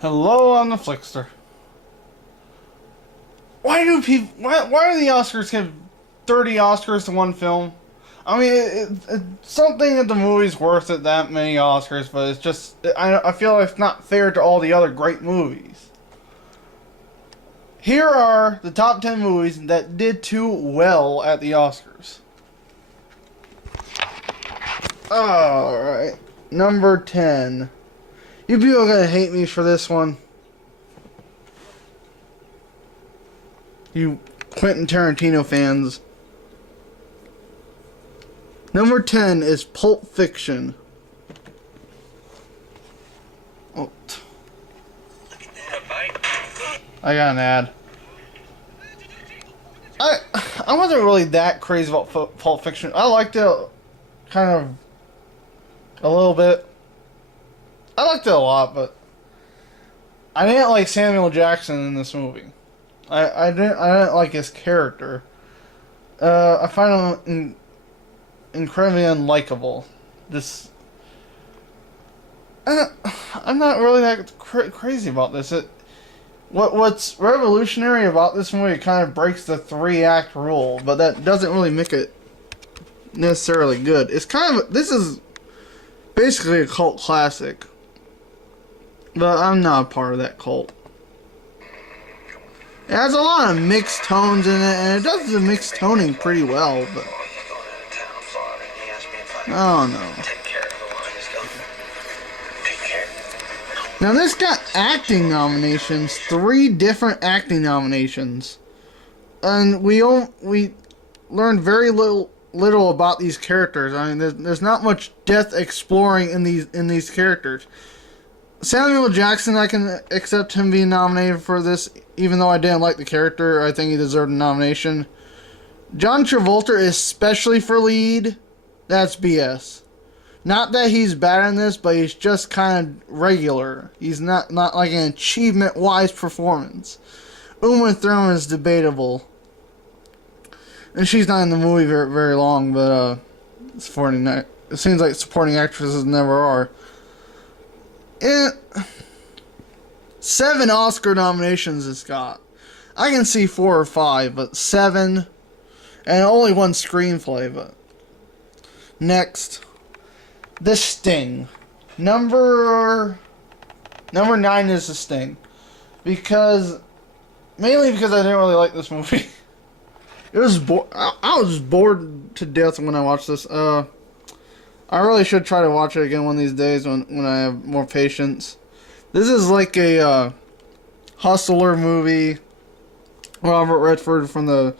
Hello, I'm the Flickster. Why do people? Why do the Oscars give 30 Oscars to one film? I mean, it's something that the movie's worth it that many Oscars, but it's just I feel like it's not fair to all the other great movies. Here are the top 10 movies that did too well at the Oscars. Alright. Number 10. You people are gonna hate me for this one. You Quentin Tarantino fans. Number 10 is Pulp Fiction. Oh. I got an ad. I wasn't really that crazy about Pulp Fiction. I liked it kind of a little bit. I liked it a lot, but I didn't like Samuel Jackson in this movie. I didn't like his character. I find him incredibly unlikable. I'm not really that crazy about this. What's revolutionary about this movie? It kind of breaks the 3-act rule, but that doesn't really make it necessarily good. This is basically a cult classic, but I'm not a part of that cult. It has a lot of mixed tones in it, and it does the mixed toning pretty well, but I don't know. Now this got acting nominations, 3 different acting nominations, and we learned very little about these characters. I mean, there's not much depth exploring in these characters. Samuel Jackson, I can accept him being nominated for this, even though I didn't like the character. I think he deserved a nomination. John Travolta, especially for lead, that's BS. Not that he's bad in this, but he's just kind of regular. He's not like an achievement-wise performance. Uma Thurman is debatable. And she's not in the movie very, very long, but it seems like supporting actresses never are. 7 Oscar nominations it's got. I can see 4 or 5, but 7, and only 1 screenplay. But next, The Sting. Number 9 is The Sting, mainly because I didn't really like this movie. It was I was bored to death when I watched this. I really should try to watch it again one of these days when I have more patience. This is like a hustler movie. Robert Redford from the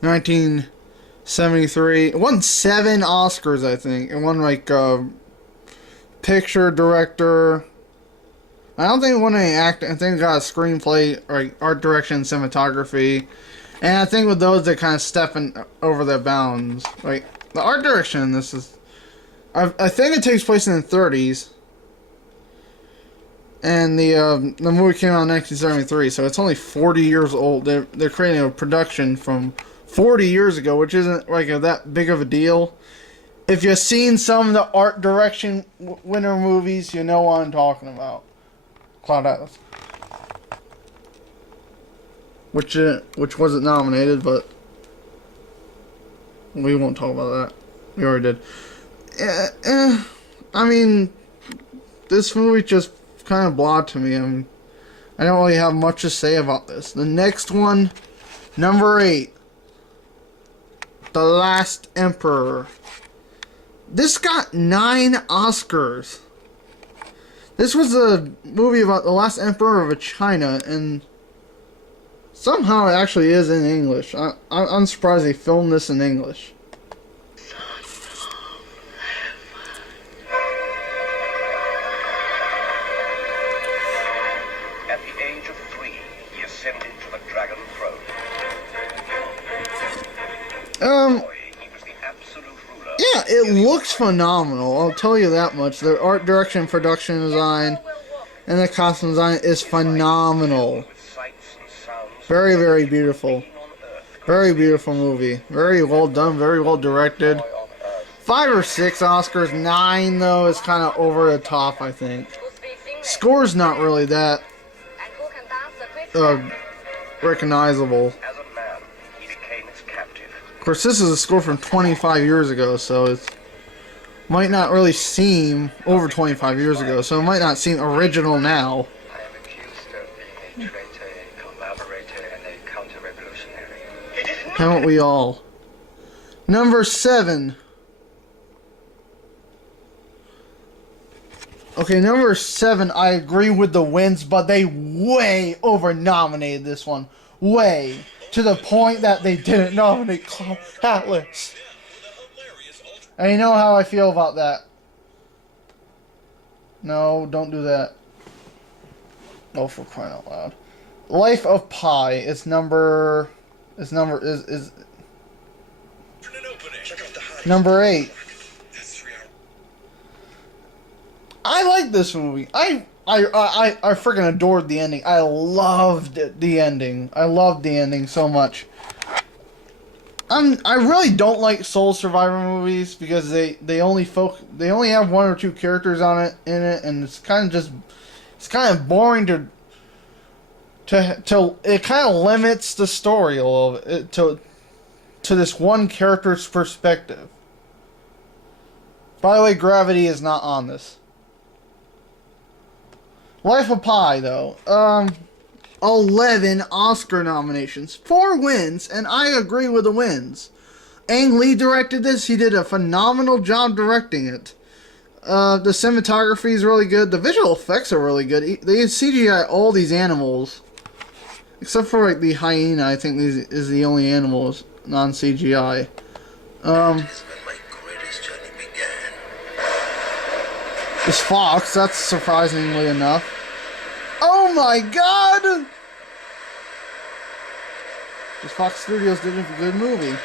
1973. It won 7 Oscars, I think. It won like picture, director. I don't think it won any acting. I think it got a screenplay, or art direction, cinematography. And I think with those, they're kind of stepping over their bounds. Like, the art direction in this is... I think it takes place in the 30s. And the movie came out in 1973, so it's only 40 years old. They're creating a production from 40 years ago, which isn't like that big of a deal. If you've seen some of the art direction winner movies, you know what I'm talking about. Cloud Atlas. Which wasn't nominated, but we won't talk about that. We already did. I mean, this movie just kind of blah to me. I don't really have much to say about this. The next one, number 8, The Last Emperor. This got 9 Oscars. This was a movie about the last emperor of China, and somehow it actually is in English. I'm surprised they filmed this in English. At the age of 3, he ascended to the dragon throne. He was the absolute ruler. Yeah, it looks phenomenal. I'll tell you that much. The art direction, production design, and the costume design is phenomenal. Very, very beautiful. Very beautiful movie. Very well done. Very well directed. 5 or 6 Oscars. 9, though, is kind of over the top, I think. Score's not really that recognizable. As a man, he became its captive. Of course, this is a score from 25 years ago, so it might not really seem over 25 years ago, so it might not seem original now. I am accused of being a traitor, a collaborator, and a counter-revolutionary. Haven't we all? Number 7. Okay, number 7, I agree with the wins, but they way over-nominated this one. Way. To the point that they didn't nominate Cloud Atlas. And you know how I feel about that. No, don't do that. Oh, for crying out loud. Life of Pi is number... is number 8. I like this movie. I freaking adored the ending. I loved the ending. I loved the ending so much. I really don't like Soul Survivor movies because they only have one or two characters in it, and it's kind of boring to it kind of limits the story a little bit to this one character's perspective. By the way, Gravity is not on this. Life of Pi, though. 11 Oscar nominations. 4 wins, and I agree with the wins. Ang Lee directed this. He did a phenomenal job directing it. The cinematography is really good. The visual effects are really good. They CGI all these animals. Except for, like, the hyena. I think this is the only animal non-CGI. This fox, that's surprisingly enough. Oh my god! This Fox Studios did a good movie.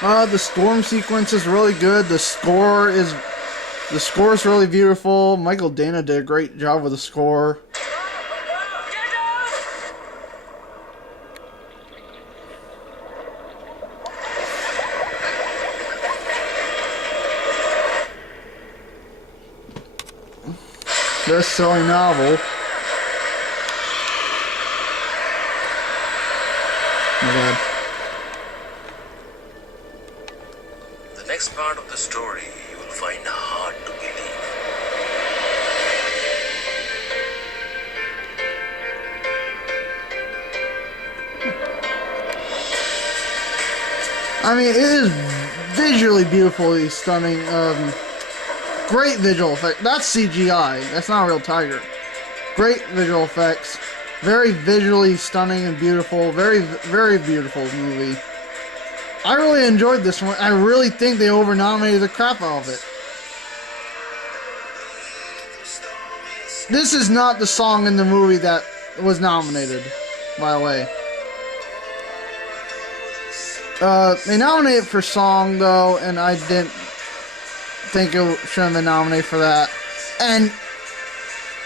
The storm sequence is really good. The score is really beautiful. Michael Dana did a great job with the score. Best-selling novel. My God. The next part of the story you will find hard to believe. I mean, it is visually beautifully stunning. Great visual effects. That's CGI. That's not a real tiger. Great visual effects. Very visually stunning and beautiful. Very, very beautiful movie. I really enjoyed this one. I really think they over-nominated the crap out of it. This is not the song in the movie that was nominated, by the way. They nominated for song, though, and I didn't think it should have been nominated for that. And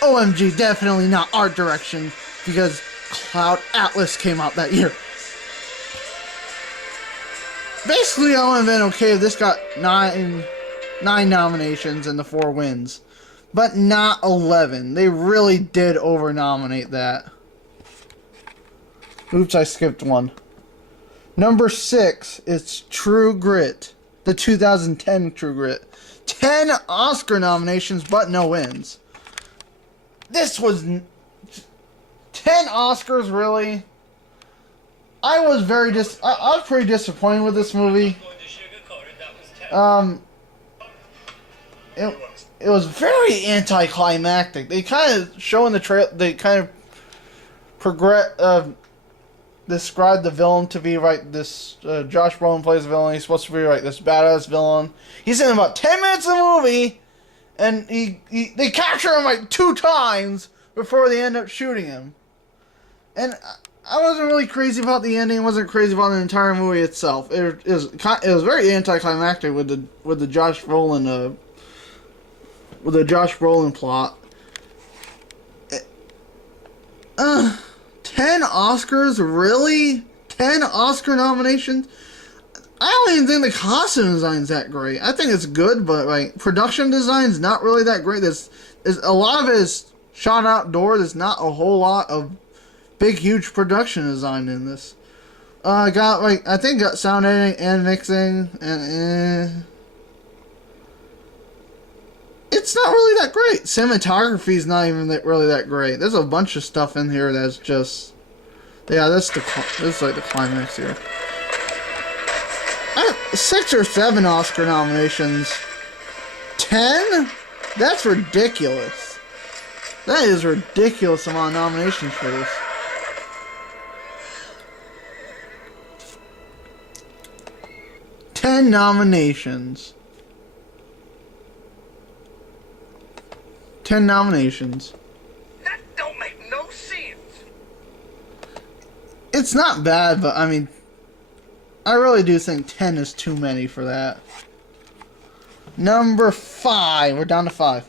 OMG, definitely not art direction, because Cloud Atlas came out that year. Basically, I would have been okay if this got 9 nominations and the 4 wins. But not 11. They really did over-nominate that. Oops, I skipped one. Number 6 is True Grit. The 2010 True Grit. 10 Oscar nominations, but no wins. This was 10 Oscars, really? I was I was pretty disappointed with this movie. It was very anticlimactic. They kind of show in the trail. They kind of describe the villain to be like this. Josh Brolin plays the villain. He's supposed to be like this badass villain. He's in about 10 minutes of the movie, and they capture him like 2 times before they end up shooting him. And I wasn't really crazy about the ending. I wasn't crazy about the entire movie itself. It was very anticlimactic with the Josh Brolin plot. 10 Oscars, really? 10 Oscar nominations? I don't even think the costume design's that great. I think it's good, but like production design's not really that great. A lot of it is shot outdoor. There's not a whole lot of big, huge production design in this. Got like I think got sound editing and mixing, and it's not really that great. Cinematography is not even really that great. There's a bunch of stuff in here that's just, yeah. This is like the climax here. 6 or 7 Oscar nominations. 10? That's ridiculous. That is a ridiculous amount of nominations for this. Ten nominations. 10 nominations. That don't make no sense. It's not bad, but I mean, I really do think 10 is too many for that. Number 5. We're down to 5.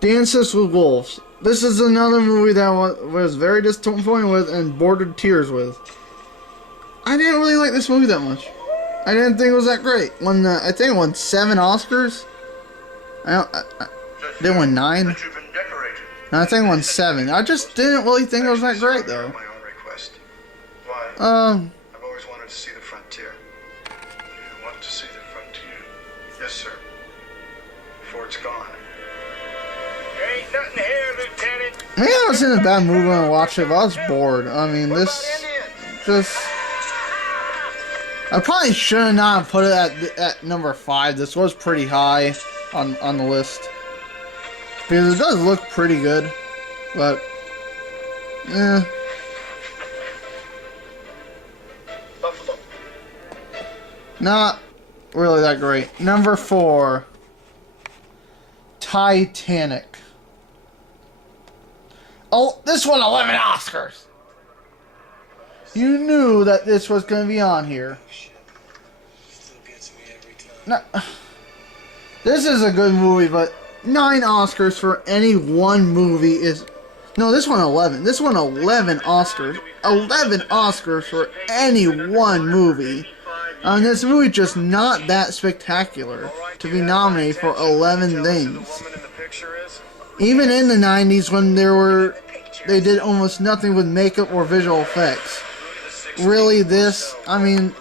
Dances with Wolves. This is another movie that was very disappointing with and bordered tears with. I didn't really like this movie that much. I didn't think it was that great. I think it won 7 Oscars. They won 9. No, I think it won 7. I just didn't really think it was that great though. I've always wanted to see the frontier. You want to see the frontier? Yes, sir. Before it's gone. There ain't nothing here, Lieutenant. Maybe I was in a bad mood when I watched it, but I was bored. I mean, this just... I probably should not have put it at number 5. This was pretty high on the list. Because it does look pretty good. But... eh. Not really that great. Number 4. Titanic. Oh, this won 11 Oscars! You knew that this was going to be on here. No, this is a good movie, but 9 Oscars for any one movie is... No, this one 11. This one 11 Oscars. 11 Oscars for any one movie. And this movie just not that spectacular to be nominated for 11 things. Even in the 90s when they did almost nothing with makeup or visual effects. Really, this, I mean,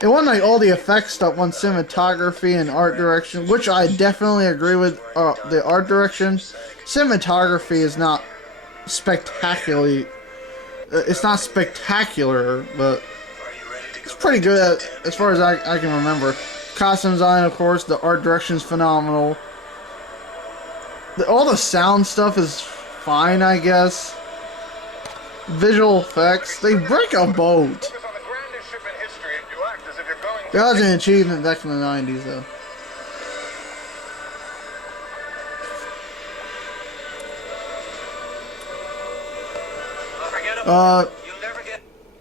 it wasn't like all the effects stuff, won cinematography and art direction, which I definitely agree with. The art direction, cinematography is not spectacularly, it's not spectacular, but it's pretty good as far as I can remember. Costume design, of course, the art direction is phenomenal. All the sound stuff is fine, I guess. Visual effects, they break a boat. That was an achievement back in the 90s, though.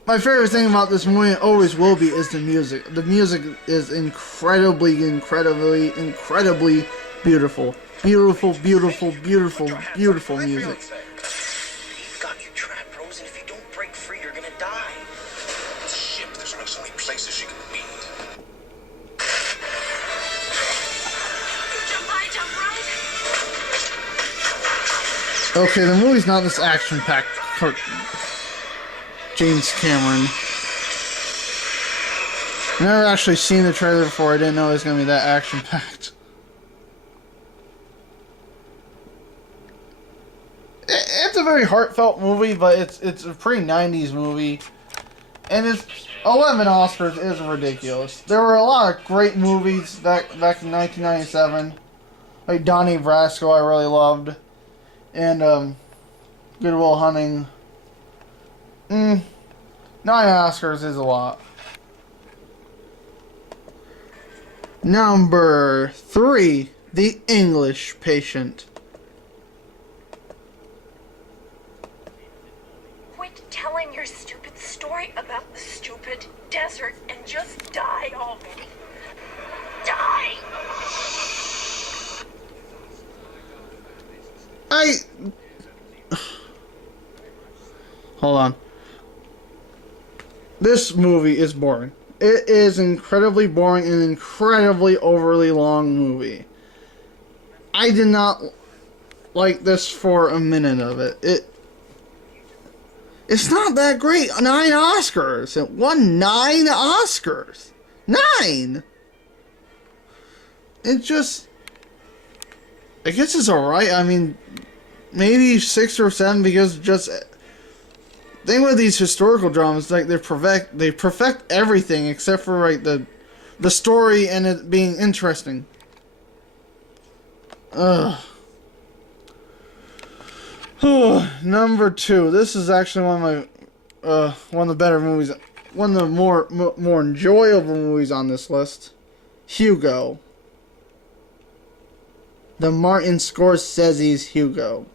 My favorite thing about this movie, and always will be, is the music. The music is incredibly beautiful. Beautiful, beautiful, beautiful, beautiful music. We've got you trapped, Rose, and if you don't break free, you're gonna die. Ship, there's no so many places she can be. Okay, the movie's not this action-packed. James Cameron. I've never actually seen the trailer before. I didn't know it was going to be that action-packed. It's a very heartfelt movie, but it's a pre-90s movie. And it's 11 Oscars is ridiculous. There were a lot of great movies back in 1997. Like Donnie Brasco I really loved. And Good Will Hunting. 9 Oscars is a lot. Number 3, The English Patient. Quit telling your stupid story about the stupid desert and just die already. Die! Hold on. This movie is boring. It is incredibly boring and incredibly overly long movie. I did not like this for a minute of it. It's not that great. 9 Oscars. It won 9 Oscars. 9! It just... I guess it's alright. I mean, maybe 6 or 7 because just... The thing with these historical dramas, like, they perfect everything except for, like, the story and it being interesting. Ugh. Number 2. This is actually one of the better movies, one of the more enjoyable movies on this list. Hugo. The Martin Scorsese's Hugo.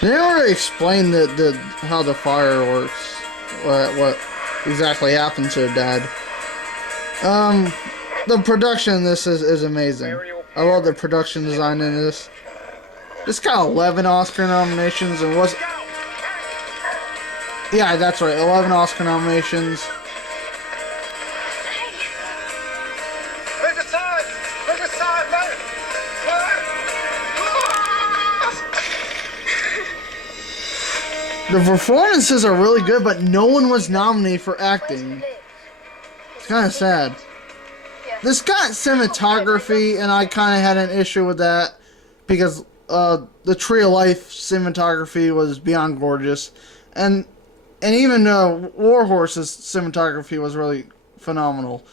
They never really explain how the fire works, what exactly happened to Dad. The production in this is amazing. I love the production design in this. This got 11 Oscar nominations and was... Yeah, that's right, 11 Oscar nominations. The performances are really good, but no one was nominated for acting. It's kind of sad. This got cinematography, and I kind of had an issue with that because the Tree of Life cinematography was beyond gorgeous, and even War Horse's cinematography was really phenomenal.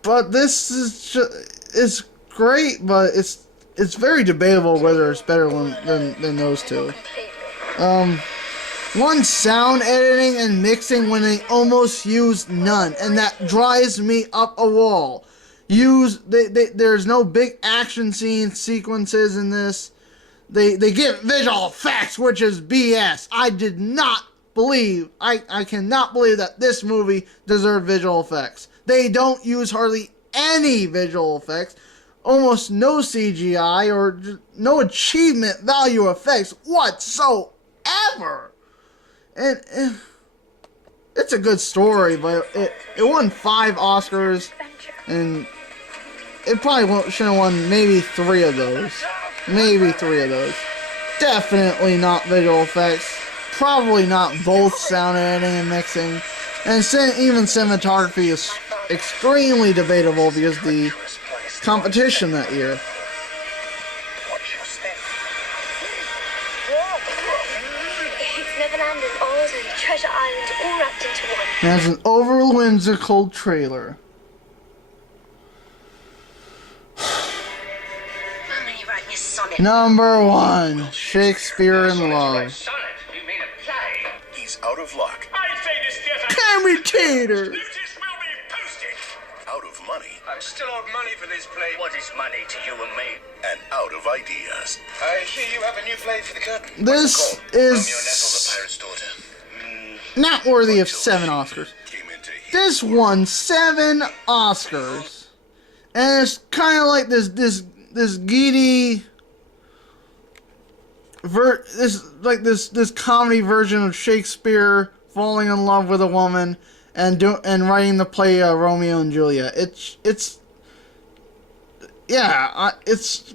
But this is great, but it's very debatable whether it's better than those two. One, sound editing and mixing when they almost use none, and that drives me up a wall. There's no big action scene sequences in this. They give visual effects, which is BS. I cannot believe that this movie deserved visual effects. They don't use hardly any visual effects. Almost no CGI or no achievement value effects whatsoever. And it's a good story, but it won 5 Oscars, and it probably shouldn't have won maybe 3 of those. Maybe 3 of those. Definitely not visual effects. Probably not both sound editing and mixing. And even cinematography is extremely debatable because the competition that year. It's Neverland and Oz and Treasure Island all wrapped into one. That's an over-whimsical trailer. How many writing your sonnet? Number 1, Shakespeare in Love. Sonnet? You mean a play? He's out of luck, I say this theater. Commentator. Notice will be posted. out of money, I'm still owed money for this play. What is money to you and me? and out of ideas. I hear you have a new play for the curtain. This Romeo Ethel, the is pirate's daughter. not worthy of 7 Oscars. Came into his This won 7 Oscars, and it's kind of like this giddy this comedy version of Shakespeare falling in love with a woman and writing the play Romeo and Juliet. It's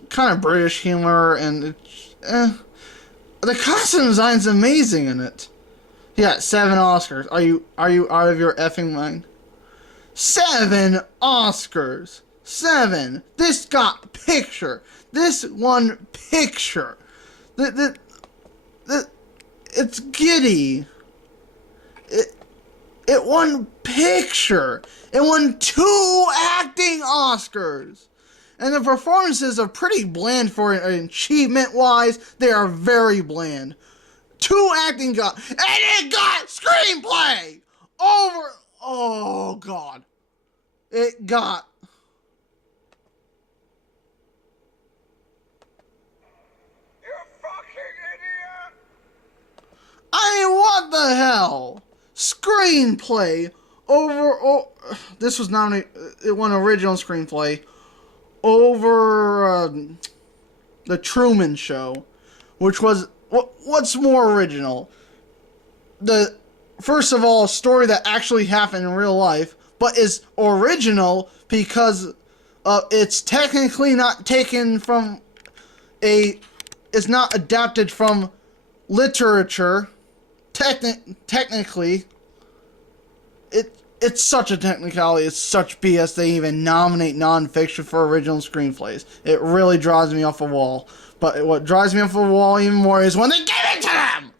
kind of British humor, and the costume design's amazing in it. Yeah, 7 Oscars. Are you out of your effing mind? 7 Oscars. 7. This got picture. This won picture. It's giddy. It won picture. It won 2 acting Oscars. And the performances are pretty bland for an achievement-wise. They are very bland. 2 acting got, and it got screenplay over. Oh God, it got. You fucking idiot! screenplay over. Oh, this was nominated. It won original screenplay over The Truman Show, which was what's more original. First of all, a story that actually happened in real life, but is original because it's technically not taken from it's not adapted from literature. Technically, it's such a technicality. It's such BS. They even nominate nonfiction for original screenplays. It really drives me off the wall. But what drives me off the wall even more is when they give it to them.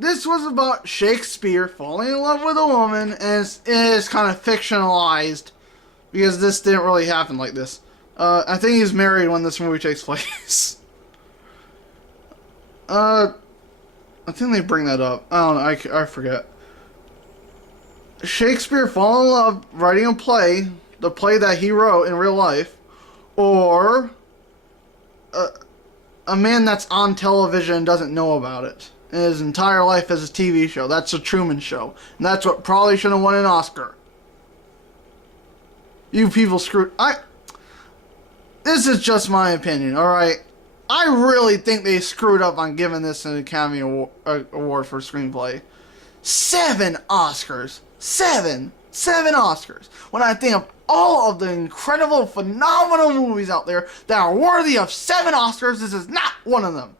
This was about Shakespeare falling in love with a woman, and it is kind of fictionalized because this didn't really happen like this. I think he's married when this movie takes place. I think they bring that up. I don't know. I forget. Shakespeare fall in love writing a play, the play that he wrote in real life, or a man that's on television and doesn't know about it. And his entire life is a TV show. That's The Truman Show. And that's what probably should have won an Oscar. You people screwed... This is just my opinion, alright? I really think they screwed up on giving this an Academy Award for screenplay. 7 Oscars. 7 Oscars. When I think of all of the incredible, phenomenal movies out there that are worthy of 7 Oscars, this is not one of them.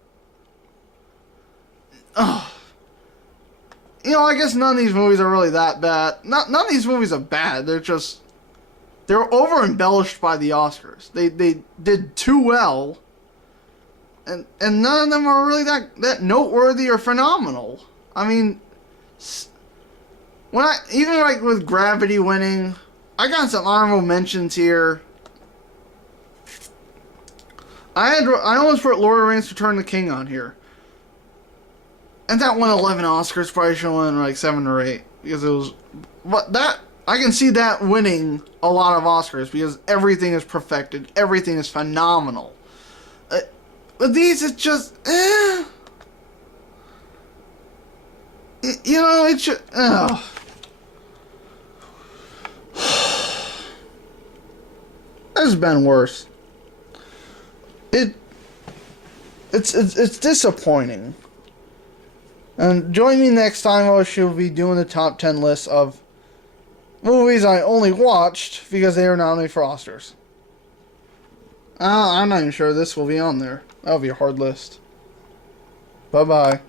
Ugh. You know, I guess none of these movies are really that bad. None of these movies are bad. They're over embellished by the Oscars. They did too well, and none of them are really that noteworthy or phenomenal. I mean, even like with Gravity winning, I got some honorable mentions here. I almost put Lord of the Rings: Return of the King on here. And that won 11 Oscars, probably should have won like 7 or 8. Because it was... But that... I can see that winning a lot of Oscars because everything is perfected. Everything is phenomenal. But these, it's just... You know, it's just... It's been worse. It's disappointing. And join me next time I shall be doing the top 10 list of movies I only watched because they were nominated for Oscars. I'm not even sure this will be on there. That'll be a hard list. Bye-bye.